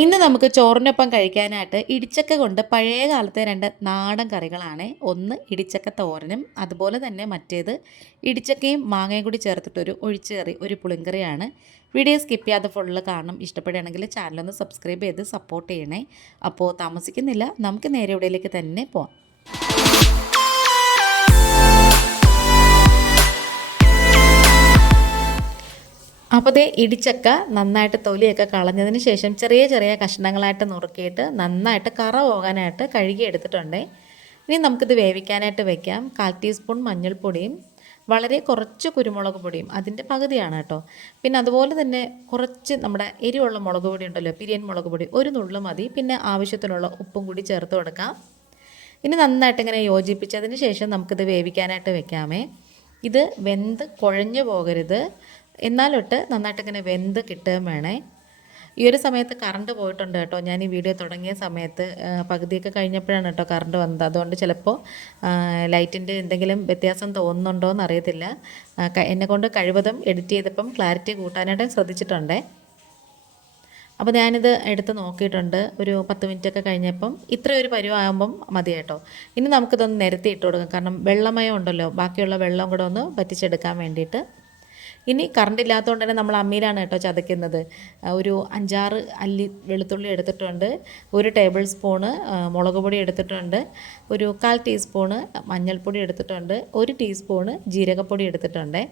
ഇന്ന് നമുക്ക് ചോറിനൊപ്പം കഴിക്കാനായിട്ട് ഇടിച്ചക്ക കൊണ്ട് പഴയ കാലത്തെ രണ്ട് നാടൻ കറികളാണ്. ഒന്ന് ഇടിച്ചക്ക തോരനും അതുപോലെ തന്നെ മറ്റേത് ഇടിച്ചക്കയും മാങ്ങയും കൂടി ചേർത്തിട്ടൊരു ഒഴിച്ചുകറി ഒരു പുളിങ്കറിയാണ്. വീഡിയോ സ്കിപ്പ് ചെയ്യാതെ ഫുള്ള് കാണണം. ഇഷ്ടപ്പെടുകയാണെങ്കിൽ ചാനലൊന്ന് സബ്സ്ക്രൈബ് ചെയ്ത് സപ്പോർട്ട് ചെയ്യണേ. അപ്പോൾ താമസിക്കുന്നില്ല. നമുക്ക് നേരെ ഇവിടെയിലേക്ക് തന്നെ പോവാം. അപ്പോൾ ദേ ഇടിച്ചക്ക നന്നായിട്ട് തൊലിയൊക്കെ കളഞ്ഞതിന് ശേഷം ചെറിയ ചെറിയ കഷ്ണങ്ങളായിട്ട് നുറുക്കിയിട്ട് നന്നായിട്ട് കറ പോകാനായിട്ട് കഴുകി എടുത്തിട്ടുണ്ട് ഇനി നമുക്കിത് വേവിക്കാനായിട്ട് വെക്കാം. കാൽ ടീസ്പൂൺ മഞ്ഞൾപ്പൊടിയും വളരെ കുറച്ച് കുരുമുളക് പൊടിയും അതിന്റെ പകുതിയാണ് കേട്ടോ. പിന്നെ അതുപോലെ തന്നെ കുറച്ച് നമ്മുടെ എരിവുള്ള മുളക് പൊടി ഉണ്ടല്ലോ പിരിയൻ മുളക് പൊടി ഒരു നുള്ളു മതി. പിന്നെ ആവശ്യത്തിനുള്ള ഉപ്പും കൂടി ചേർത്ത് കൊടുക്കാം. ഇനി നന്നായിട്ട് ഇങ്ങനെ യോജിപ്പിച്ചതിന് ശേഷം നമുക്കിത് വേവിക്കാനായിട്ട് വെക്കാമേ. ഇത് വെന്ത് കുഴഞ്ഞു പോകരുത്. എന്നാലൊട്ട് നന്നായിട്ട് ഇങ്ങനെ വെന്ത് കിട്ടുകയും വേണേ. ഈ ഒരു സമയത്ത് കറണ്ട് പോയിട്ടുണ്ട് കേട്ടോ. ഞാൻ ഈ വീഡിയോ തുടങ്ങിയ സമയത്ത് പകുതിയൊക്കെ കഴിഞ്ഞപ്പോഴാണ് കേട്ടോ കറണ്ട് വന്നത്. അതുകൊണ്ട് ചിലപ്പോൾ ലൈറ്റിന്റെ എന്തെങ്കിലും വ്യത്യാസം തോന്നുന്നുണ്ടോ എന്ന് അറിയത്തില്ല എന്നെ കൊണ്ട് കഴിവതും എഡിറ്റ് ചെയ്തപ്പം ക്ലാരിറ്റി കൂട്ടാനായിട്ട് ശ്രദ്ധിച്ചിട്ടുണ്ടേ. അപ്പോൾ ഞാനിത് എടുത്ത് നോക്കിയിട്ടുണ്ട്. ഒരു പത്ത് മിനിറ്റ് ഒക്കെ കഴിഞ്ഞപ്പം ഇത്ര ഒരു പരുവാകുമ്പം മതി കേട്ടോ. ഇനി നമുക്കിതൊന്ന് നിരത്തി ഇട്ട് കൊടുക്കാം. കാരണം വെള്ളമയം ഉണ്ടല്ലോ. ബാക്കിയുള്ള വെള്ളം കൂടെ ഒന്ന് പറ്റിച്ചെടുക്കാൻ വേണ്ടിയിട്ട്. ഇനി കറണ്ട് ഇല്ലാത്തതുകൊണ്ട് തന്നെ നമ്മൾ അമ്മിയിലാണ് കേട്ടോ ചതയ്ക്കുന്നത്. ഒരു അഞ്ചാറ് അല്ലി വെളുത്തുള്ളി എടുത്തിട്ടുണ്ട് ഒരു ടേബിൾ സ്പൂണ് മുളക് പൊടി എടുത്തിട്ടുണ്ട് ഒരു കാൽ ടീസ്പൂണ് മഞ്ഞൾപ്പൊടി എടുത്തിട്ടുണ്ട് ഒരു ടീസ്പൂണ് ജീരകപ്പൊടി എടുത്തിട്ടുണ്ട്.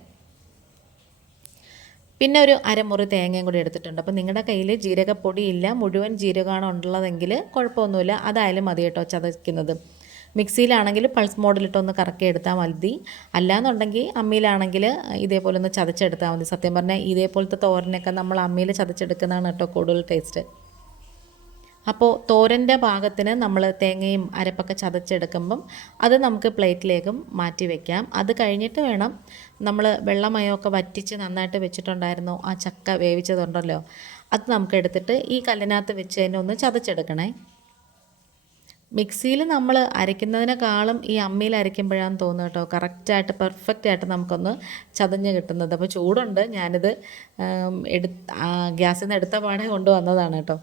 പിന്നെ ഒരു അരമുറി തേങ്ങയും കൂടി എടുത്തിട്ടുണ്ട്. അപ്പോൾ നിങ്ങളുടെ കയ്യിൽ ജീരകപ്പൊടി ഇല്ല മുഴുവൻ ജീരകമാണ് ഉള്ളതെങ്കിൽ കുഴപ്പമൊന്നുമില്ല അതായാലും മതി കേട്ടോ ചതയ്ക്കുന്നത്. മിക്സിയിലാണെങ്കിൽ പൾസ് മോഡിലിട്ടൊന്ന് കറക്കി എടുത്താൽ മതി. അല്ലാന്നുണ്ടെങ്കിൽ അമ്മിയിലാണെങ്കിൽ ഇതേപോലെ ഒന്ന് ചതച്ചെടുത്താൽ മതി. സത്യം പറഞ്ഞാൽ ഇതേപോലത്തെ തോരനൊക്കെ നമ്മൾ അമ്മിയിൽ ചതച്ചെടുക്കുന്നതാണ് കേട്ടോ കൂടുതൽ ടേസ്റ്റ്. അപ്പോൾ തോരന്റെ ഭാഗത്തിന് നമ്മൾ തേങ്ങയും അരപ്പൊക്കെ ചതച്ചെടുക്കുമ്പം അത് നമുക്ക് പ്ലേറ്റിലേക്കും മാറ്റി വെക്കാം. അത് കഴിഞ്ഞിട്ട് വേണം നമ്മൾ വെള്ളമയമൊക്കെ വറ്റിച്ച് നന്നായിട്ട് വെച്ചിട്ടുണ്ടായിരുന്നു. ആ ചക്ക വേവിച്ചതുണ്ടല്ലോ. അത് നമുക്ക് എടുത്തിട്ട് ഈ കല്ലിനകത്ത് വെച്ച് തന്നെ ഒന്ന് ചതച്ചെടുക്കണേ. മിക്സിയിൽ നമ്മൾ അരയ്ക്കുന്നതിനേക്കാളും ഈ അമ്മിയിൽ അരയ്ക്കുമ്പോഴാണ് തോന്നുന്നു കേട്ടോ. കറക്റ്റായിട്ട് പെർഫെക്റ്റ് ആയിട്ട് നമുക്കൊന്ന് ചതഞ്ഞ് കിട്ടുന്നത്. അപ്പോൾ ചൂടുണ്ട്. ഞാനിത് എടു ഗ്യാസിൽ നിന്ന് എടുത്ത പാടെ കൊണ്ടുവന്നതാണ് കേട്ടോ.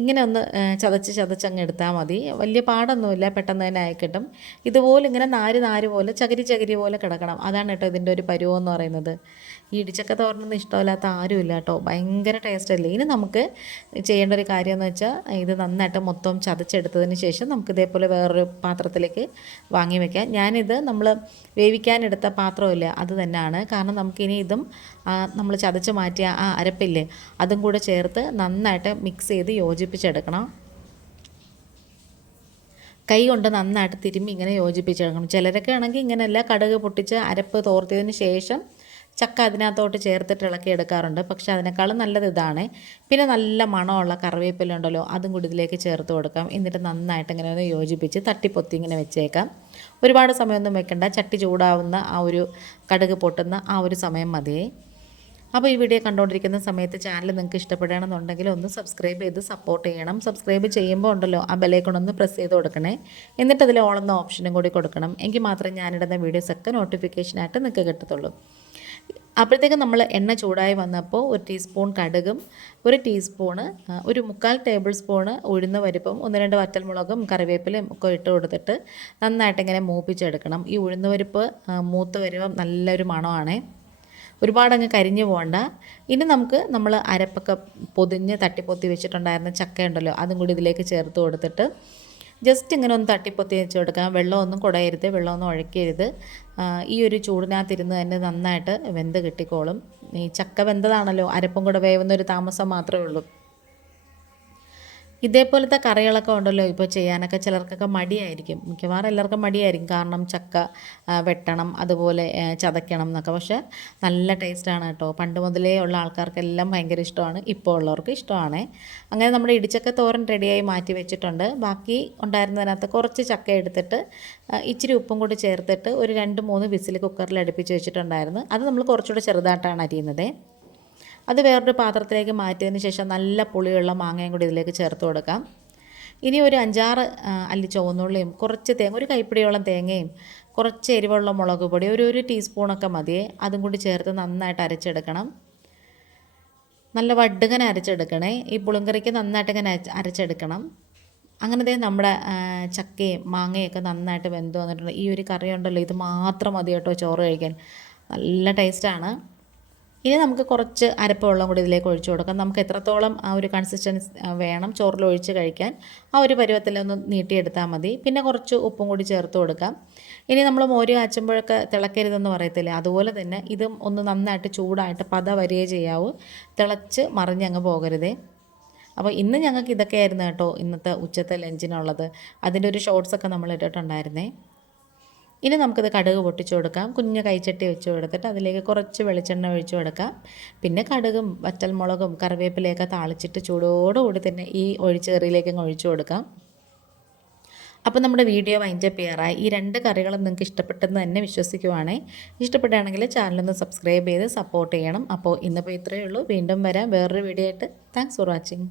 ഇങ്ങനെ ഒന്ന് ചതച്ച് ചതച്ചങ്ങ് എടുത്താൽ മതി. വലിയ പാടൊന്നുമില്ല പെട്ടെന്ന് തന്നെ ആയിക്കിട്ടും ഇതുപോലെ ഇങ്ങനെ നാര് നാര് പോലെ ചകിരി ചകിരി പോലെ കിടക്കണം. അതാണ് കേട്ടോ ഇതിന്റെ ഒരു പരുവം എന്ന് പറയുന്നത്. ഈ ഇടിച്ചക്ക തോരനൊന്നും ഇഷ്ടമില്ലാത്ത ആരുമില്ല കേട്ടോ. ഭയങ്കര ടേസ്റ്റ് അല്ലേ? ഇനി നമുക്ക് ചെയ്യേണ്ട ഒരു കാര്യം എന്ന് വെച്ചാൽ ഇത് നന്നായിട്ട് മൊത്തം ചതച്ചെടുത്തതിന് ശേഷം നമുക്ക് ഇതേപോലെ വേറൊരു പാത്രത്തിലേക്ക് വാങ്ങി വെക്കാം. ഞാനിത് നമ്മൾ വേവിക്കാനെടുത്ത പാത്രമില്ല അത് തന്നെയാണ്. കാരണം നമുക്കിനി ഇതും നമ്മൾ ചതച്ച് മാറ്റിയ ആ അരപ്പില്ലേ അതും കൂടെ ചേർത്ത് നന്നായിട്ട് മിക്സ് ചെയ്ത് യോജിപ്പിച്ചെടുക്കണം. കൈ കൊണ്ട് നന്നായിട്ട് തിരുമ്മി ഇങ്ങനെ യോജിപ്പിച്ചെടുക്കണം. ചിലരൊക്കെ ആണെങ്കിൽ ഇങ്ങനെയല്ല കടുക് പൊട്ടിച്ച് അരപ്പ് തോർത്തിയതിന് ശേഷം ചക്ക അതിനകത്തോട്ട് ചേർത്തിട്ട് ഇളക്കി എടുക്കാറുണ്ട്. പക്ഷെ അതിനേക്കാളും നല്ലത് ഇതാണ്. പിന്നെ നല്ല മണമുള്ള കറിവേപ്പില ഉണ്ടല്ലോ അതും കൂടി ഇതിലേക്ക് ചേർത്ത് കൊടുക്കാം. എന്നിട്ട് നന്നായിട്ട് ഇങ്ങനെ ഒന്ന് യോജിപ്പിച്ച് തട്ടിപ്പൊത്തി ഇങ്ങനെ വെച്ചേക്കാം. ഒരുപാട് സമയമൊന്നും വെക്കണ്ട ചട്ടി ചൂടാവുന്ന ആ ഒരു കടുക് പൊട്ടുന്ന ആ ഒരു സമയം മതിയേ അപ്പോൾ ഈ വീഡിയോ കണ്ടുകൊണ്ടിരിക്കുന്ന സമയത്ത് ചാനൽ നിങ്ങൾക്ക് ഇഷ്ടപ്പെടുകയാണെന്നുണ്ടെങ്കിൽ ഒന്ന് സബ്സ്ക്രൈബ് ചെയ്ത് സപ്പോർട്ട് ചെയ്യണം. സബ്സ്ക്രൈബ് ചെയ്യുമ്പോൾ ഉണ്ടല്ലോ ആ ബെലൈക്കൊണ്ടൊന്ന് പ്രസ് ചെയ്ത് കൊടുക്കണേ. എന്നിട്ട് അതിൽ ഓളുന്ന ഓപ്ഷനും കൂടി കൊടുക്കണം. എങ്കിൽ മാത്രമേ ഞാനിടുന്ന വീഡിയോസൊക്കെ നോട്ടിഫിക്കേഷനായിട്ട് നിങ്ങൾക്ക് കിട്ടത്തുള്ളൂ. അപ്പോഴത്തേക്കും നമ്മൾ എണ്ണ ചൂടായി വന്നപ്പോൾ ഒരു ടീസ്പൂൺ കടുകും ഒരു ടീസ്പൂണ് ഒരു മുക്കാൽ ടേബിൾ സ്പൂണ് ഉഴുന്ന പരിപ്പും ഒന്ന് രണ്ട് വറ്റൽമുളകും കറിവേപ്പിലയും ഒക്കെ ഇട്ട് കൊടുത്തിട്ട് നന്നായിട്ട് ഇങ്ങനെ മൂപ്പിച്ചെടുക്കണം. ഈ ഉഴുന്ന പരിപ്പ് മൂത്ത് വരുമ്പം നല്ലൊരു മണമാണേ. ഒരുപാട് കരിഞ്ഞ് പോകണ്ട. ഇനി നമുക്ക് നമ്മൾ അരപ്പൊക്കെ പൊതിഞ്ഞ് തട്ടിപ്പൊത്തി വെച്ചിട്ടുണ്ടായിരുന്ന ചക്കയുണ്ടല്ലോ അതും കൂടി ഇതിലേക്ക് ചേർത്ത് കൊടുത്തിട്ട് ജസ്റ്റ് ഇങ്ങനെ ഒന്ന് തട്ടിപ്പൊത്തി വെച്ച് കൊടുക്കാം. വെള്ളമൊന്നും കുടയരുത് വെള്ളമൊന്നും ഉഴക്കരുത് ഈ ഒരു ചൂടിനകത്തിരുന്ന് തന്നെ നന്നായിട്ട് വെന്ത് കിട്ടിക്കോളും. ഈ ചക്ക വെന്തതാണല്ലോ അരപ്പും കൂടെ വേവുന്ന ഒരു താമസം മാത്രമേ ഉള്ളൂ. ഇതേപോലത്തെ കറികളൊക്കെ ഉണ്ടല്ലോ ഇപ്പോൾ ചെയ്യാനൊക്കെ ചിലർക്കൊക്കെ മടിയായിരിക്കും. മിക്കവാറും എല്ലാവർക്കും മടിയായിരിക്കും. കാരണം ചക്ക വെട്ടണം അതുപോലെ ചതയ്ക്കണം എന്നൊക്കെ. പക്ഷേ നല്ല ടേസ്റ്റാണ് കേട്ടോ. പണ്ട് മുതലേ ഉള്ള ആൾക്കാർക്കെല്ലാം ഭയങ്കര ഇഷ്ടമാണ്. ഇപ്പോൾ ഉള്ളവർക്ക് ഇഷ്ടമാണ്. അങ്ങനെ നമ്മുടെ ഇടിച്ചക്ക തോരൻ റെഡിയായി മാറ്റി വെച്ചിട്ടുണ്ട്. ബാക്കി ഉണ്ടായിരുന്നതിനകത്ത് കുറച്ച് ചക്ക എടുത്തിട്ട് ഇച്ചിരി ഉപ്പും കൂടി ചേർത്തിട്ട് ഒരു രണ്ട് മൂന്ന് വിസിൽ കുക്കറിൽ അടുപ്പിച്ച് വെച്ചിട്ടുണ്ടായിരുന്നു. അത് നമ്മൾ കുറച്ചുകൂടെ ചെറുതായിട്ടാണ് അരിയുന്നത്. അത് വേറൊരു പാത്രത്തിലേക്ക് മാറ്റിയതിന് ശേഷം നല്ല പുളിയുള്ള മാങ്ങയും കൂടി ഇതിലേക്ക് ചേർത്ത് കൊടുക്കാം. ഇനി ഒരു അഞ്ചാറ് അല്ലി ചുവന്നുള്ളിയും കുറച്ച് തേങ്ങ ഒരു കൈപ്പിടിയോളം തേങ്ങയും കുറച്ച് എരിവുള്ള മുളക് പൊടി ഒരു ഒരു ടീസ്പൂണൊക്കെ മതിയേ അതും കൂടി ചേർത്ത് നന്നായിട്ട് അരച്ചെടുക്കണം. നല്ല വടുകൻ അരച്ചെടുക്കണേ. ഈ പുളിങ്കറിക്ക് നന്നായിട്ട് ഇങ്ങനെ അരച്ച് അരച്ചെടുക്കണം. അങ്ങനത്തെ നമ്മുടെ ചക്കയും മാങ്ങയൊക്കെ നന്നായിട്ട് വെന്ത് വന്നിട്ടുണ്ട്. ഈ ഒരു കറി ഉണ്ടല്ലോ ഇത് മാത്രം മതി കേട്ടോ ചോറ് കഴിക്കാൻ. നല്ല ടേസ്റ്റാണ് ഇനി നമുക്ക് കുറച്ച് അരപ്പ് വെള്ളം കൂടി ഇതിലേക്ക് ഒഴിച്ചു കൊടുക്കാം. നമുക്ക് എത്രത്തോളം ആ ഒരു കൺസിസ്റ്റൻസ് വേണം ചോറിൽ ഒഴിച്ച് കഴിക്കാൻ ആ ഒരു പരുവത്തിലൊന്ന് നീട്ടിയെടുത്താൽ മതി. പിന്നെ കുറച്ച് ഉപ്പും കൂടി ചേർത്ത് കൊടുക്കാം. ഇനി നമ്മൾ മോര് കാച്ചുമ്പോഴൊക്കെ തിളക്കരുതെന്ന് പറയത്തില്ല? അതുപോലെ തന്നെ ഇതും ഒന്ന് നന്നായിട്ട് ചൂടായിട്ട് പത വരികയേ ചെയ്യാവൂ. തിളച്ച് മറിഞ്ഞങ്ങ് പോകരുതേ. അപ്പോൾ ഇന്ന് ഞങ്ങൾക്ക് ഇതൊക്കെയായിരുന്നു കേട്ടോ ഇന്നത്തെ ഉച്ചത്തെ ലഞ്ചിനുള്ളത് അതിന്റെ ഒരു ഷോർട്സൊക്കെ നമ്മൾ ഇട്ടിട്ടുണ്ടായിരുന്നേ. ഇനി നമുക്കിത് കടുക് പൊട്ടിച്ചു കൊടുക്കാം. കുഞ്ഞ് കൈച്ചട്ടി വെച്ച് കൊടുത്തിട്ട് അതിലേക്ക് കുറച്ച് വെളിച്ചെണ്ണ ഒഴിച്ചു കൊടുക്കാം. പിന്നെ കടുകും വറ്റൽമുളകും കറിവേപ്പിലയൊക്കെ താളിച്ചിട്ട് ചൂടോടുകൂടി തന്നെ ഈ ഒഴിച്ചേറിയിലേക്ക് അങ്ങ് ഒഴിച്ചു കൊടുക്കാം. അപ്പോൾ നമ്മുടെ വീഡിയോ വൈൻഡപ്പ് ചെയ്യാറായി. ഈ രണ്ട് കറികളും നിങ്ങൾക്ക് ഇഷ്ടപ്പെട്ടെന്ന് തന്നെ വിശ്വസിക്കുവാണേ. ഇഷ്ടപ്പെട്ടാണെങ്കിൽ ചാനലൊന്ന് സബ്സ്ക്രൈബ് ചെയ്ത് സപ്പോർട്ട് ചെയ്യണം. അപ്പോൾ ഇന്നിപ്പോൾ ഇത്രയേ ഉള്ളൂ. വീണ്ടും വരാം. വേറൊരു വീഡിയോ ആയിട്ട്. Thanks for watching